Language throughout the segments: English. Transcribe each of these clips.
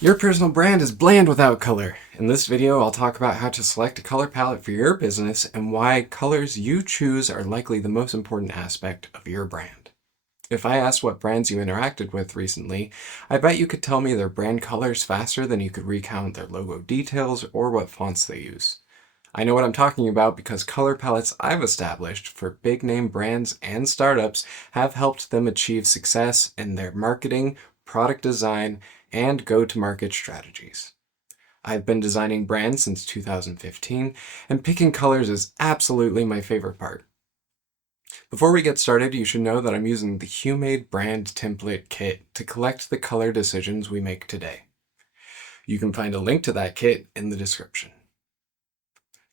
Your personal brand is bland without color. In this video, I'll talk about how to select a color palette for your business and why colors you choose are likely the most important aspect of your brand. If I asked what brands you interacted with recently, I bet you could tell me their brand colors faster than you could recount their logo details or what fonts they use. I know what I'm talking about because color palettes I've established for big name brands and startups have helped them achieve success in their marketing, product design, and go-to-market strategies. I've been designing brands since 2015, and picking colors is absolutely my favorite part. Before we get started, you should know that I'm using the HuMade Brand Template Kit to collect the color decisions we make today. You can find a link to that kit in the description.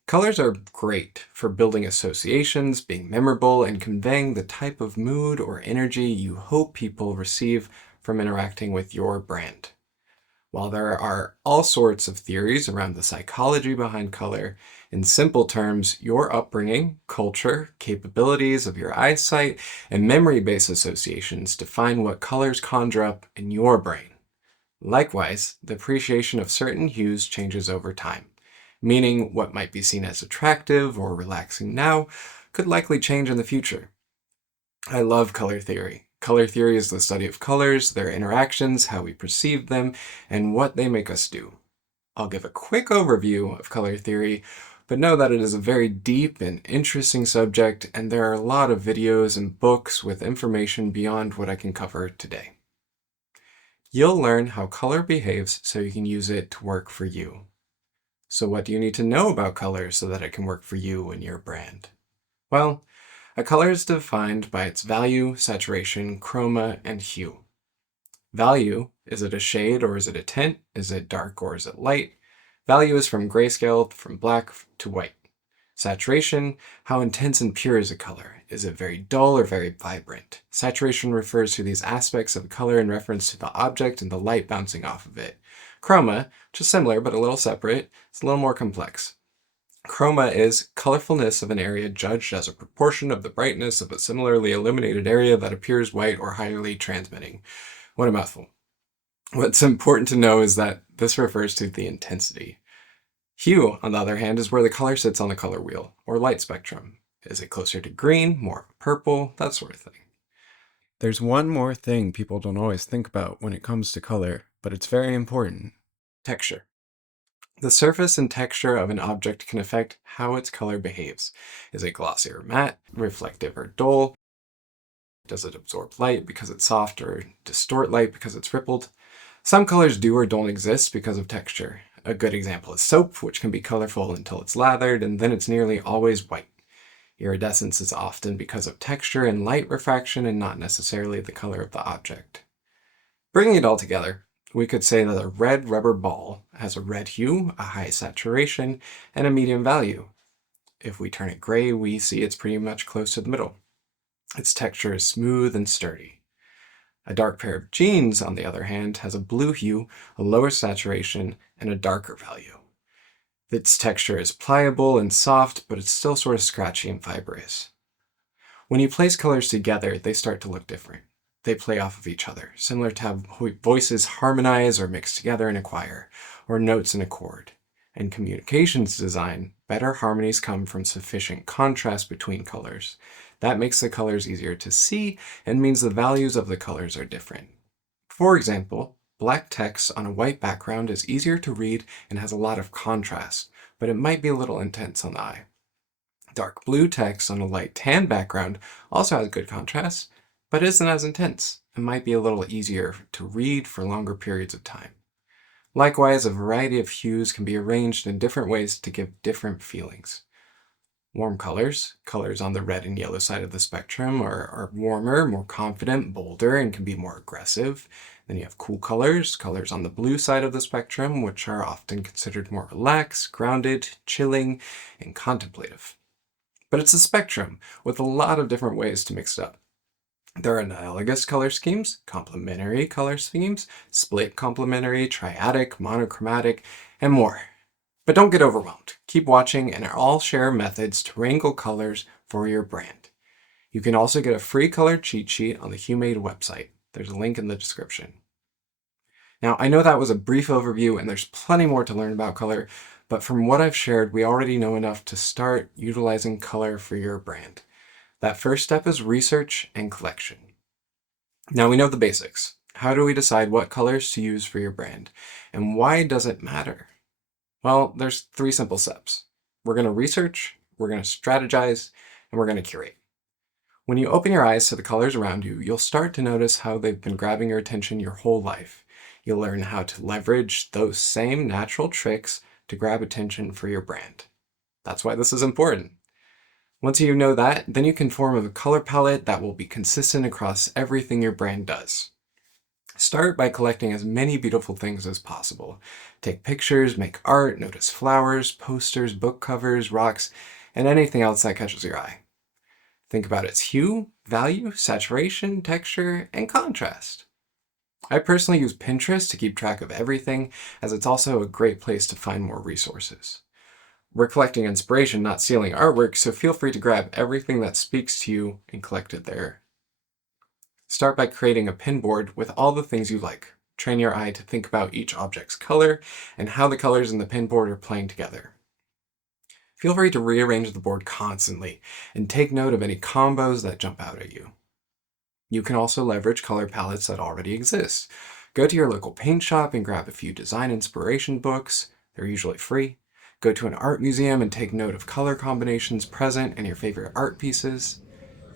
Colors are great for building associations, being memorable, and conveying the type of mood or energy you hope people receive from interacting with your brand. While there are all sorts of theories around the psychology behind color, in simple terms, your upbringing, culture, capabilities of your eyesight, and memory-based associations define what colors conjure up in your brain. Likewise, the appreciation of certain hues changes over time, meaning what might be seen as attractive or relaxing now could likely change in the future. I love color theory. Color theory is the study of colors, their interactions, how we perceive them, and what they make us do. I'll give a quick overview of color theory, but know that it is a very deep and interesting subject, and there are a lot of videos and books with information beyond what I can cover today. You'll learn how color behaves so you can use it to work for you. So what do you need to know about color so that it can work for you and your brand? Well, a color is defined by its value, saturation, chroma, and hue. Value, is it a shade or is it a tint? Is it dark or is it light? Value is from grayscale, from black to white. Saturation, how intense and pure is a color? Is it very dull or very vibrant? Saturation refers to these aspects of color in reference to the object and the light bouncing off of it. Chroma, which is similar but a little separate, it's a little more complex. Chroma is colorfulness of an area judged as a proportion of the brightness of a similarly illuminated area that appears white or highly transmitting. What a mouthful. What's important to know is that this refers to the intensity. Hue, on the other hand, is where the color sits on the color wheel, or light spectrum. Is it closer to green, more purple, that sort of thing. There's one more thing people don't always think about when it comes to color, but it's very important. Texture. The surface and texture of an object can affect how its color behaves. Is it glossy or matte, reflective or dull? Does it absorb light because it's soft or distort light because it's rippled? Some colors do or don't exist because of texture. A good example is soap, which can be colorful until it's lathered, and then it's nearly always white. Iridescence is often because of texture and light refraction and not necessarily the color of the object. Bringing it all together, we could say that a red rubber ball has a red hue, a high saturation, and a medium value. If we turn it gray, we see it's pretty much close to the middle. Its texture is smooth and sturdy. A dark pair of jeans, on the other hand, has a blue hue, a lower saturation, and a darker value. Its texture is pliable and soft, but it's still sort of scratchy and fibrous. When you place colors together, they start to look different. They play off of each other, similar to how voices harmonize or mix together in a choir, or notes in a chord. In communications design, better harmonies come from sufficient contrast between colors. That makes the colors easier to see and means the values of the colors are different. For example, black text on a white background is easier to read and has a lot of contrast, but it might be a little intense on the eye. Dark blue text on a light tan background also has good contrast, but isn't as intense and might be a little easier to read for longer periods of time. Likewise, a variety of hues can be arranged in different ways to give different feelings. Warm colors, colors on the red and yellow side of the spectrum, are warmer, more confident, bolder, and can be more aggressive. Then you have cool colors, colors on the blue side of the spectrum, which are often considered more relaxed, grounded, chilling, and contemplative. But it's a spectrum with a lot of different ways to mix it up. There are analogous color schemes, complementary color schemes, split complementary, triadic, monochromatic, and more. But don't get overwhelmed. Keep watching and I'll share methods to wrangle colors for your brand. You can also get a free color cheat sheet on the HuMade website. There's a link in the description. Now, I know that was a brief overview and there's plenty more to learn about color, but from what I've shared, we already know enough to start utilizing color for your brand. That first step is research and collection. Now we know the basics. How do we decide what colors to use for your brand? And why does it matter? Well, there's 3 simple steps. We're going to research, we're going to strategize, and we're going to curate. When you open your eyes to the colors around you, you'll start to notice how they've been grabbing your attention your whole life. You'll learn how to leverage those same natural tricks to grab attention for your brand. That's why this is important. Once you know that, then you can form a color palette that will be consistent across everything your brand does. Start by collecting as many beautiful things as possible. Take pictures, make art, notice flowers, posters, book covers, rocks, and anything else that catches your eye. Think about its hue, value, saturation, texture, and contrast. I personally use Pinterest to keep track of everything, as it's also a great place to find more resources. We're collecting inspiration, not stealing artwork, so feel free to grab everything that speaks to you and collect it there. Start by creating a pin board with all the things you like. Train your eye to think about each object's color and how the colors in the pin board are playing together. Feel free to rearrange the board constantly and take note of any combos that jump out at you. You can also leverage color palettes that already exist. Go to your local paint shop and grab a few design inspiration books. They're usually free. Go to an art museum and take note of color combinations present in your favorite art pieces.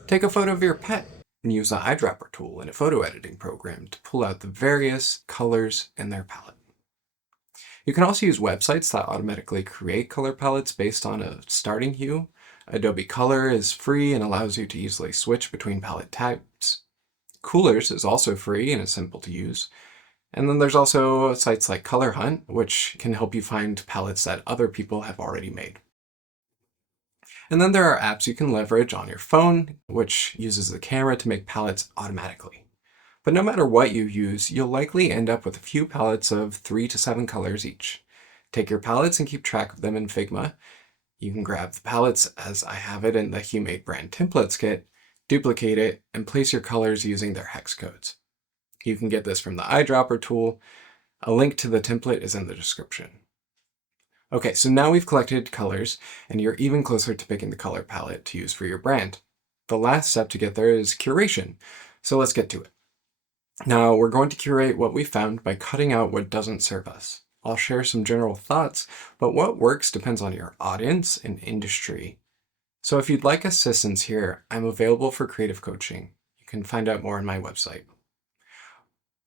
Take a photo of your pet and use the eyedropper tool in a photo editing program to pull out the various colors in their palette. You can also use websites that automatically create color palettes based on a starting hue. Adobe Color is free and allows you to easily switch between palette types. Coolers is also free and is simple to use. And then there's also sites like Color Hunt, which can help you find palettes that other people have already made. And then there are apps you can leverage on your phone, which uses the camera to make palettes automatically. But no matter what you use, you'll likely end up with a few palettes of 3 to 7 colors each. Take your palettes and keep track of them in Figma. You can grab the palettes as I have it in the HuMade Brand Templates kit, duplicate it, and place your colors using their hex codes. You can get this from the eyedropper tool. A link to the template is in the description. Okay, so now we've collected colors, and you're even closer to picking the color palette to use for your brand. The last step to get there is curation, so let's get to it. Now, we're going to curate what we found by cutting out what doesn't serve us. I'll share some general thoughts, but what works depends on your audience and industry. So if you'd like assistance here, I'm available for creative coaching. You can find out more on my website.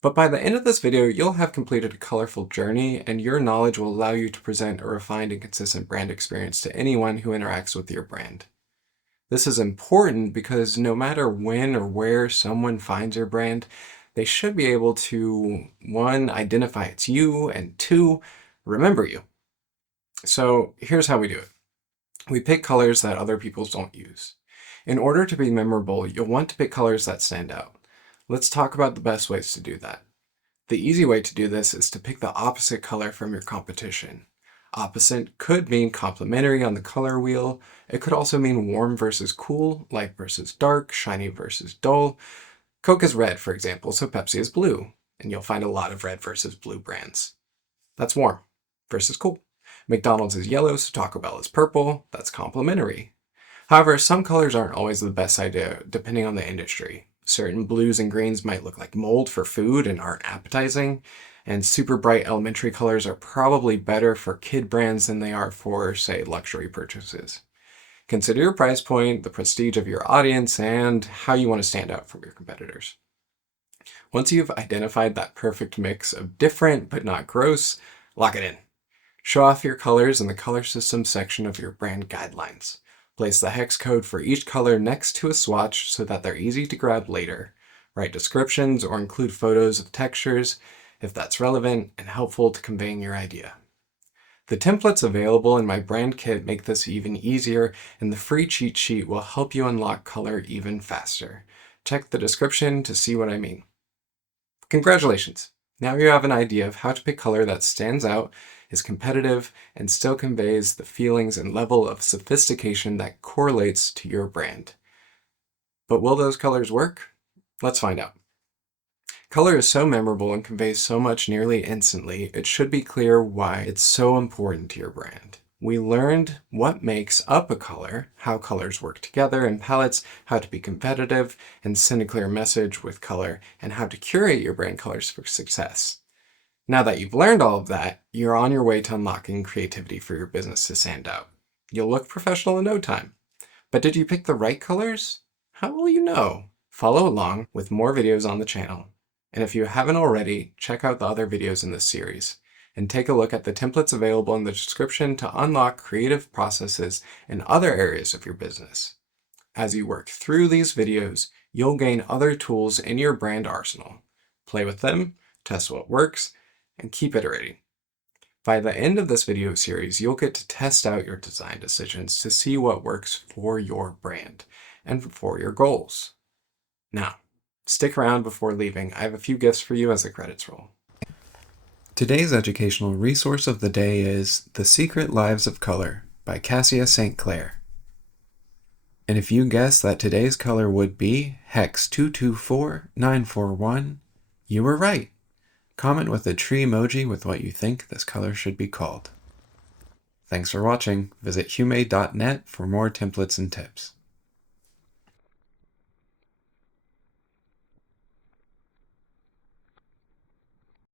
But by the end of this video, you'll have completed a colorful journey, and your knowledge will allow you to present a refined and consistent brand experience to anyone who interacts with your brand. This is important because no matter when or where someone finds your brand, they should be able to, 1, identify it's you, and 2, remember you. So here's how we do it. We pick colors that other people don't use. In order to be memorable, you'll want to pick colors that stand out. Let's talk about the best ways to do that. The easy way to do this is to pick the opposite color from your competition. Opposite could mean complementary on the color wheel. It could also mean warm versus cool, light versus dark, shiny versus dull. Coke is red, for example, so Pepsi is blue, and you'll find a lot of red versus blue brands. That's warm versus cool. McDonald's is yellow, so Taco Bell is purple. That's complementary. However, some colors aren't always the best idea, depending on the industry. Certain blues and greens might look like mold for food and aren't appetizing, and super bright elementary colors are probably better for kid brands than they are for, say, luxury purchases. Consider your price point, the prestige of your audience, and how you want to stand out from your competitors. Once you've identified that perfect mix of different but not gross, lock it in. Show off your colors in the color system section of your brand guidelines. Place the hex code for each color next to a swatch so that they're easy to grab later. Write descriptions or include photos of textures if that's relevant and helpful to conveying your idea. The templates available in my brand kit make this even easier, and the free cheat sheet will help you unlock color even faster. Check the description to see what I mean. Congratulations! Now you have an idea of how to pick color that stands out, is competitive, and still conveys the feelings and level of sophistication that correlates to your brand. But will those colors work? Let's find out. Color is so memorable and conveys so much nearly instantly, it should be clear why it's so important to your brand. We learned what makes up a color, how colors work together in palettes, how to be competitive and send a clear message with color, and how to curate your brand colors for success. Now that you've learned all of that, you're on your way to unlocking creativity for your business to stand out. You'll look professional in no time. But did you pick the right colors? How will you know? Follow along with more videos on the channel. And if you haven't already, check out the other videos in this series. And take a look at the templates available in the description to unlock creative processes in other areas of your business. As you work through these videos, you'll gain other tools in your brand arsenal. Play with them, test what works, and keep iterating. By the end of this video series, you'll get to test out your design decisions to see what works for your brand and for your goals. Now, stick around before leaving. I have a few gifts for you as the credits roll. Today's educational resource of the day is The Secret Lives of Color by Cassia St. Clair. And if you guessed that today's color would be Hex 224941, you were right. Comment with a tree emoji with what you think this color should be called. Thanks for watching. Visit humay.net for more templates and tips.